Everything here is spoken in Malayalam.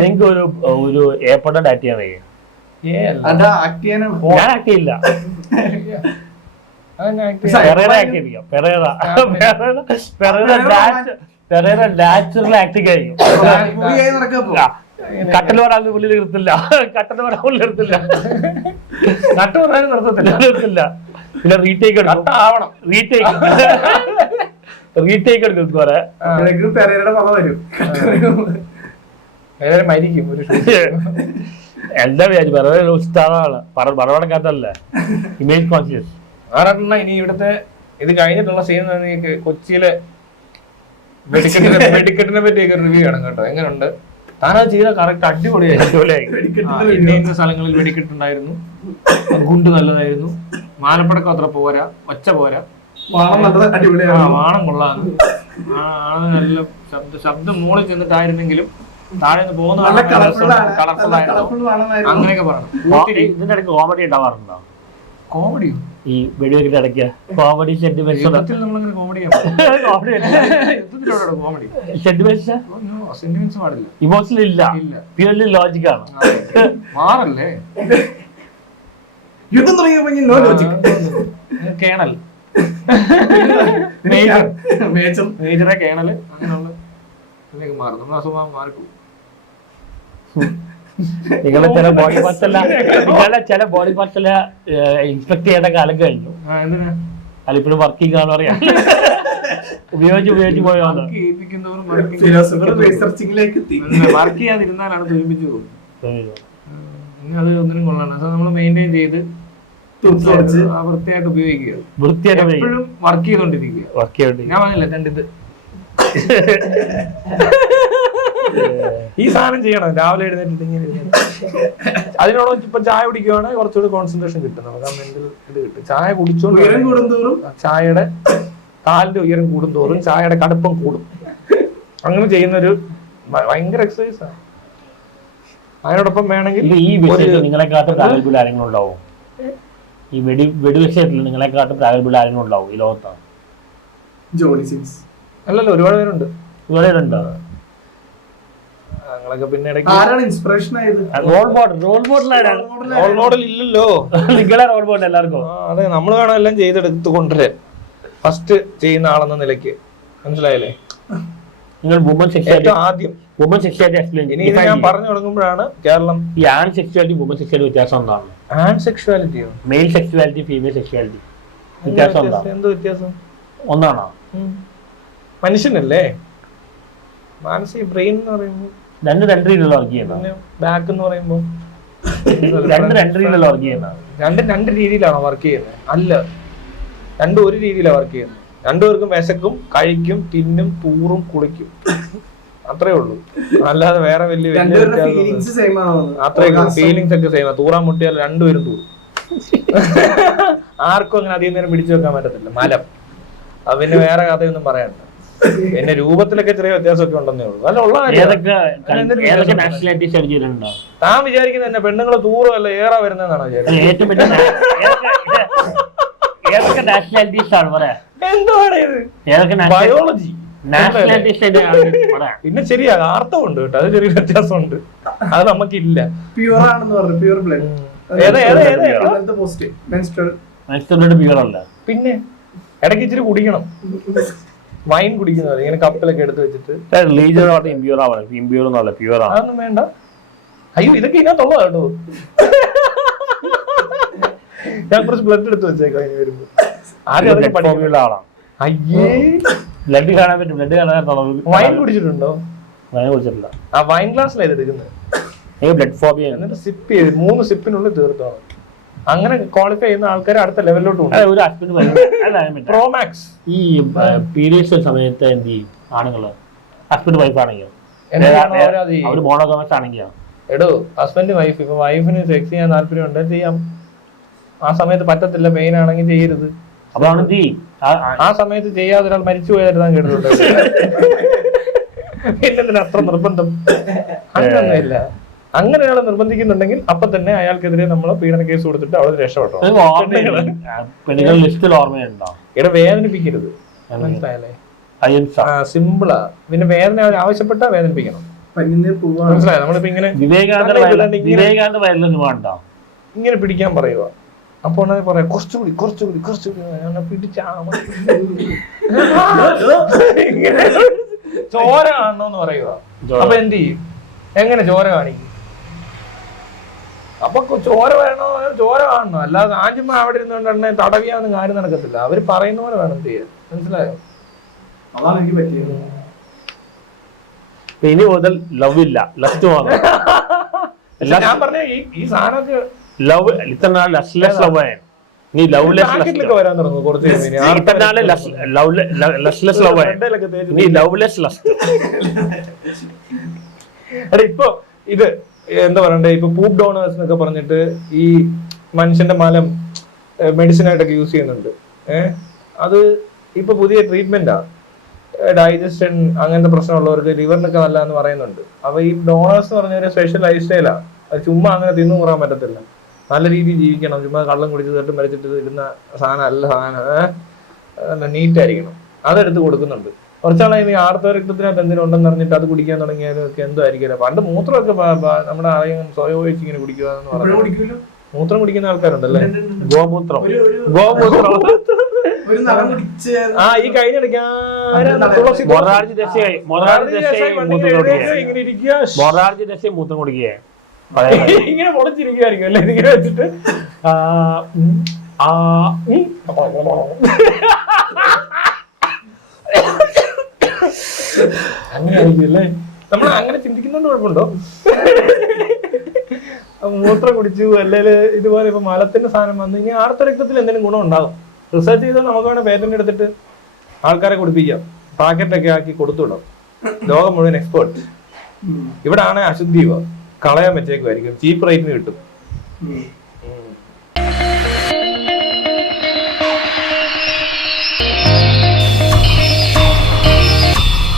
നിങ്ങൾക്ക് ഒരു ഏർപ്പെട്ട ആക്ട് ചെയ്യാൻ കഴിയും. ഞാൻ ആക്ട് ചെയ്യില്ല. പെരേര നാച്ചുറൽ ആക്ടിങ് ആയിരിക്കും. കട്ടൽ പറയാൻ പുള്ളി നിർത്തില്ല. കട്ടൽ പറയാൻ പുള്ളി നിർത്തില്ല. കട്ട് പറയാൻ നിർത്തില്ല. പിന്നെ റീടേക്ക് എടുക്കും. റീടേക്ക് എടുക്കും. കുറെ മരിക്കും. എന്താ വിചാരിച്ചു പെരേര ഉസ്താദാണ്. പറവണക്കാത്തല്ലേ ഇമേജ് കോൺഷ്യസ്. ആറാട്ടെണ്ണ ഇനി ഇവിടുത്തെ ഇത് കഴിഞ്ഞിട്ടുള്ള സീൻ കൊച്ചിയിലെ വെടിക്കെട്ടിനെ പറ്റിയൊക്കെ റിവ്യൂ ആണ് കേട്ടോ. എങ്ങനെയുണ്ട്? താനാ ചെയ്ത കറക്റ്റ് അടിപൊളിയായി. ഇന്ന സ്ഥലങ്ങളിൽ വെടിക്കെട്ടുണ്ടായിരുന്നു, ഗുണ്ട് നല്ലതായിരുന്നു, മാലപ്പടക്കം അത്ര പോരാ, ഒച്ച പോരാ, വാണം കൊള്ളാന്ന്, നല്ല ശബ്ദം മുകളിൽ ചെന്നിട്ടായിരുന്നെങ്കിലും താഴെ നിന്ന് പോകുന്ന കളർഫുൾ ആയിരുന്നു, അങ്ങനെയൊക്കെ പറഞ്ഞു. ഇതിന്റെ ഇടയ്ക്ക് കോമഡി ഉണ്ടാവാറുണ്ടോ? കോമഡിയോ? ഈ വെടിവെക്കിന്റെ ഇടയ്ക്ക് കോമഡി സെന്റിമെന്റ്സ് പാടില്ല, ഇമോഷണൽ ഇല്ല, പ്യൂർലി ലോജിക് ആണ്. മാറല്ലേ യുദ്ധം തുടങ്ങിയപ്പോ കേണൽ മേജറെ കേണല് അങ്ങനെയുള്ള മാറും. നമ്മൾ അസുഖം മാറിക്കും. നിങ്ങളെ ചില ബോഡി പാർട്സ് എല്ലാം ഇൻസ്പെക്ട് ചെയ്യേണ്ട കാലം കഴിഞ്ഞു. അതിപ്പോഴും വർക്കിംഗ് ആണോ അറിയാം. ഉപയോഗിച്ച് പോയോ വർക്ക് ചെയ്യാതിരുന്നാലാണ് തുരുമ്പിച്ചു പോകും. അത് ഒന്നിനും കൊള്ളാണ്. അത് നമ്മൾ മെയിൻറ്റെയിൻ ചെയ്ത് വൃത്തിയായിട്ട് ഉപയോഗിക്കുക. എപ്പോഴും വർക്ക് ചെയ്തോണ്ടിരിക്കുക. ഞാൻ പറഞ്ഞില്ല കണ്ടിത് ഈ സാധനം ചെയ്യണം. രാവിലെ എഴുന്നേറ്റിട്ട് ഇങ്ങനെ അതിനോട് ഇപ്പൊ ചായ കുടിക്കുവാണെങ്കിൽ കുറച്ചുകൂടി കോൺസെൻട്രേഷൻ കിട്ടും നമുക്ക്. ആ മെന്റൽ ഇത് കിട്ടും. ചായ കുടിച്ചോണ്ട് ചായയുടെ കാലിന്റെ ഉയരം കൂടുന്തോറും ചായയുടെ കടുപ്പം കൂടും. അങ്ങനെ ചെയ്യുന്നൊരു ഭയങ്കര എക്സസൈസ് ആണ്. അതിനോടൊപ്പം വേണമെങ്കിൽ ഈ വിഷയത്തിൽ നിങ്ങളെക്കാട്ടും പ്രാഗൽഭ്യം ആരെങ്കിലും ഉണ്ടാവും? ഈ വെടി വിഷയത്തിൽ നിങ്ങളെക്കാട്ടും പ്രാഗൽഭ്യം ആരെങ്കിലും ഉണ്ടാവും ഈ ലോകത്താണ്? അല്ലല്ലോ, ഒരുപാട് പേരുണ്ട്. ഞങ്ങളൊക്കെ പിന്നെ റോൾ മോഡൽ ഇല്ലല്ലോ. നിങ്ങളെ റോൾ മോഡൽ എല്ലാവർക്കും. അതെ, നമ്മൾ വേണം എല്ലാം ചെയ്തെടുത്ത് കൊണ്ടുവരാൻ. ഫസ്റ്റ് ചെയ്യുന്ന ആളെന്ന നിലയ്ക്ക്. മനസ്സിലായല്ലേ? നിങ്ങൾ ആദ്യം വുമൺ സെക്സ്വാലിറ്റി എക്സ്പ്ലെയിൻ ഇനി ഇത് ഞാൻ പറഞ്ഞു തുടങ്ങുമ്പോഴാണ് കേരളം ഈ ആൺ സെക്സ്വാലിറ്റി വുമൺ സെക്സ്വാലിറ്റി വ്യത്യാസം എന്താണ്? ആൺ സെക്സ്വാലിറ്റിയോ മെയിൽ സെക്സ്വാലിറ്റി ഫീമെയിൽ സെക്സ്വാലിറ്റി വ്യത്യാസം എന്താണ്? എന്ത് വ്യത്യാസം? ഒന്നാണോ? മനുഷ്യനല്ലേ, മാനസിക ബ്രെയിൻ എന്ന് പറയുമ്പോൾ രണ്ട് രീതിയിലുള്ള വർക്ക് ചെയ്യുന്നത്. ബാക്ക് എന്ന് പറയുമ്പോൾ രണ്ട് രീതിയിലുള്ള വർക്ക് ചെയ്യുന്നത്. രണ്ട് രീതിയിലാണോ വർക്ക് ചെയ്യുന്നത്? അല്ല, രണ്ടും ഒരു രീതിയിലാണ് വർക്ക് ചെയ്യുന്നത്. രണ്ടുപേർക്കും വിശക്കും, കഴിക്കും, തിന്നും, തൂറും, കുളിക്കും. അത്രേ ഉള്ളൂ. അല്ലാതെ വേറെ വലിയ അത്രേ ഫീലിങ്സ് ഒക്കെ സെയിം. തൂറാൻ മുട്ടിയാൽ രണ്ടുപേരും തൂറും. ആർക്കും അങ്ങനെ അധികം നേരം പിടിച്ചു വെക്കാൻ പറ്റത്തില്ല. മലം. അത് പിന്നെ വേറെ കഥയൊന്നും പറയാനില്ല. പിന്നെ രൂപത്തിലൊക്കെ ചെറിയ വ്യത്യാസമൊക്കെ ഉണ്ടെന്നേ ഉള്ളൂ. അല്ല ഉള്ള താൻ വിചാരിക്കുന്നത് തന്നെ പെണ്ണുങ്ങള് തൂറല്ല ഏറാ വരുന്നതെന്നാണോ വിചാരിച്ചത്? ബയോളജി പിന്നെ ശരിയാ, അർത്ഥമുണ്ട് കേട്ടോ. അത് ചെറിയ വ്യത്യാസമുണ്ട്. അത് നമുക്കില്ല. പ്യൂർ ആണെന്ന് പറഞ്ഞു. Pure blood. പിന്നെ ഇടയ്ക്ക് ഇച്ചിരി കുടിക്കണം. വൈൻ കുടിക്കുന്നത് ഇങ്ങനെ കപ്പിലൊക്കെ എടുത്ത് വെച്ചിട്ട്. അതൊന്നും വേണ്ട. അയ്യോ, ഇതൊക്കെ ഇതിനകത്തുള്ളതാ കേട്ടോ. ഞാൻ കുറച്ച് ബ്ലഡ് എടുത്ത് വെച്ചേക്കാം അതിന് വരുമ്പോ. അയ്യേ, ബ്ലഡ് കാണാൻ പറ്റും. ബ്ലഡ് കാണാൻ വൈൻ കുടിച്ചിട്ടുണ്ടോ? വൈൻ കുടിച്ചിട്ടില്ല. ആ വൈൻ ഗ്ലാസ്സിലാണ് ഇത് എടുക്കുന്നത്. Blood phobia. എന്നിട്ട് സിപ്പ് ചെയ്ത് 3 സിപ്പിനുള്ളിൽ തീർത്താണ്. അങ്ങനെ ക്വാളിഫൈ ചെയ്യുന്ന ആൾക്കാർ അടുത്ത ലെവലിലോട്ട് പ്രോമാക്സ്. ഈ പീരിയഡ്സ് സമയത്ത് എന്ത് ചെയ്യും ആണുങ്ങള്? ഹസ്ബൻഡ് വൈഫ് ആണെങ്കിൽ അവര് മോണോഗമസ് ആണെങ്കിൽ എടോ, ഹസ്ബൻഡ് വൈഫ്. ഇപ്പൊ വൈഫിന് സെക്സ് ചെയ്യാൻ താല്പര്യമുണ്ട്, ചെയ്യാം. ആ സമയത്ത് പറ്റത്തില്ല, പെയിൻ ആണെങ്കിൽ ചെയ്യരുത്. അപ്പൊ ആ സമയത്ത് ചെയ്യാതെ ഒരാൾ മരിച്ചു പോയാൽ താൻ കേട്ടിട്ടുണ്ട്. പിന്നെ അത്ര നിർബന്ധം അങ്ങനെയൊന്നുമില്ല. അങ്ങനെ ഒരാളെ നിർബന്ധിക്കുന്നുണ്ടെങ്കിൽ അപ്പൊ തന്നെ അയാൾക്കെതിരെ നമ്മൾ പീഡന കേസ് കൊടുത്തിട്ട് അവിടെ രക്ഷപ്പെട്ടോ. പെണ്ണുങ്ങൾ ലിസ്റ്റിൽ ഓർമ്മയുണ്ടോ? ഇവിടെ വേദനിപ്പിക്കരുത്, മനസ്സിലായല്ലേ? അഹിംസ. സിമ്പിളാ. പിന്നെ വേദന അവർ ആവശ്യപ്പെട്ട വേദനിപ്പിക്കണം. പനിനീർ പൂവാണ്. മനസ്സിലായോ? നമ്മളിപ്പോ ഇങ്ങനെ വിവേകാനന്ദ വയലിന് വേണ്ട ഇങ്ങനെ പിടിക്കാൻ പറയുക. അപ്പോൾ പറയാം കുറച്ചുകൂടി പിടിച്ചാ ചോര കാണണോന്ന് പറയുക. അപ്പൊ എന്ത് ചെയ്യും? എങ്ങനെ ചോര കാണിക്കും? അപ്പൊ ചോര വേണോ? ചോര കാണണോ? അല്ലാതെ ആഞ്ചുമ്പോ അവിടെ ഇരുന്നുകൊണ്ടെന്നെ തടവിയാന്ന് കാര്യം നടക്കത്തില്ല. അവര് പറയുന്ന പോലെ വേണം ചെയ്യാൻ. മനസ്സിലായോ? അതാണ് എനിക്ക് പറ്റിയത്. ഇനി മുതൽ ലവ് ഇല്ല, ലസ്റ്റ് മാത്രം. ഞാൻ പറഞ്ഞ ഈ സാധനമൊക്കെ ലവ് ഇത്ര നാൾ ലെസ്ലെസ് ലവ് ആയിരുന്നു. നീ ലവ്ലെസ് വരാൻ തുടങ്ങും കുറച്ച് ഇത്ര നാളെ ലെസ്ലെസ് ലവ് ആയിരുന്നു. നീ ലവ്ലെസ് ലസ്റ്റ്. ഇപ്പൊ ഇത് എന്താ പറയണ്ടേ, ഇപ്പൊ പൂപ്പ് ഡോണേഴ്സ് എന്നൊക്കെ പറഞ്ഞിട്ട് ഈ മനുഷ്യന്റെ മലം മെഡിസിൻ ആയിട്ടൊക്കെ യൂസ് ചെയ്യുന്നുണ്ട്. അത് ഇപ്പൊ പുതിയ ട്രീറ്റ്മെന്റാ. ഡൈജഷൻ അങ്ങനത്തെ പ്രശ്നമുള്ളവർക്ക് ലിവറിനൊക്കെ നല്ല എന്ന് പറയുന്നുണ്ട്. അപ്പൊ ഈ ഡോണേഴ്സ് എന്ന് പറഞ്ഞ ഒരു സ്പെഷ്യൽ ലൈഫ് സ്റ്റൈലാ. അത് ചുമ്മാ അങ്ങനെ തിന്നു കൂറാൻ പറ്റത്തില്ല. നല്ല രീതിയിൽ ജീവിക്കണം. ചുമ്മാ കള്ളം കുടിച്ച് തൊട്ട് മരിച്ചിട്ട് ഇരുന്ന സാധനം അല്ല. സാധനം നീറ്റായിരിക്കണം. അതെടുത്ത് കൊടുക്കുന്നുണ്ട്. കുറച്ചാളെ ഈ ആർത്തവ രക്തത്തിനകത്ത് എന്തെങ്കിലും ഉണ്ടെന്ന് പറഞ്ഞിട്ട് അത് കുടിക്കാൻ തുടങ്ങിയാലൊക്കെ എന്തോ ആയിരിക്കില്ല. പണ്ട് മൂത്രമൊക്കെ നമ്മുടെ ആരെങ്കിലും സ്വയം ഒഴിച്ച് ഇങ്ങനെ കുടിക്കുക എന്ന് പറഞ്ഞു. മൂത്രം കുടിക്കുന്ന ആൾക്കാരുണ്ടല്ലേ? ഗോമൂത്രം. ഈ കഴിഞ്ഞിടയ്ക്ക് മൂത്രം കുടിക്കുക ഇങ്ങനെ പൊളിച്ചിരിക്കുവായിരിക്കും അല്ലേ? ഇങ്ങനെ വെച്ചിട്ട് അങ്ങനെ ആയിരിക്കും അല്ലേ? നമ്മൾ അങ്ങനെ ചിന്തിക്കുന്നോണ്ട് കുഴപ്പമുണ്ടോ? മൂത്രം കുടിച്ചു അല്ലെങ്കിൽ ഇതുപോലെ ഇപ്പൊ മലത്തിന്റെ സാധനം വന്നു ഇനി ആർത്തവ രക്തത്തിൽ എന്തെങ്കിലും ഗുണം ഉണ്ടാകും. റിസർച്ച് ചെയ്താൽ നമുക്ക് വേണം പേറ്റന്റ് എടുത്തിട്ട് ആൾക്കാരെ കുടിപ്പിക്കാം. പാക്കറ്റൊക്കെ ആക്കി കൊടുത്തുവിടാം. ലോകം മുഴുവൻ എക്സ്പേർട്ട്. ഇവിടെ ആണ് അശുദ്ധി കളയാൻ പറ്റേക്കുമായിരിക്കും. ചീപ്പ് റേറ്റിന് കിട്ടും.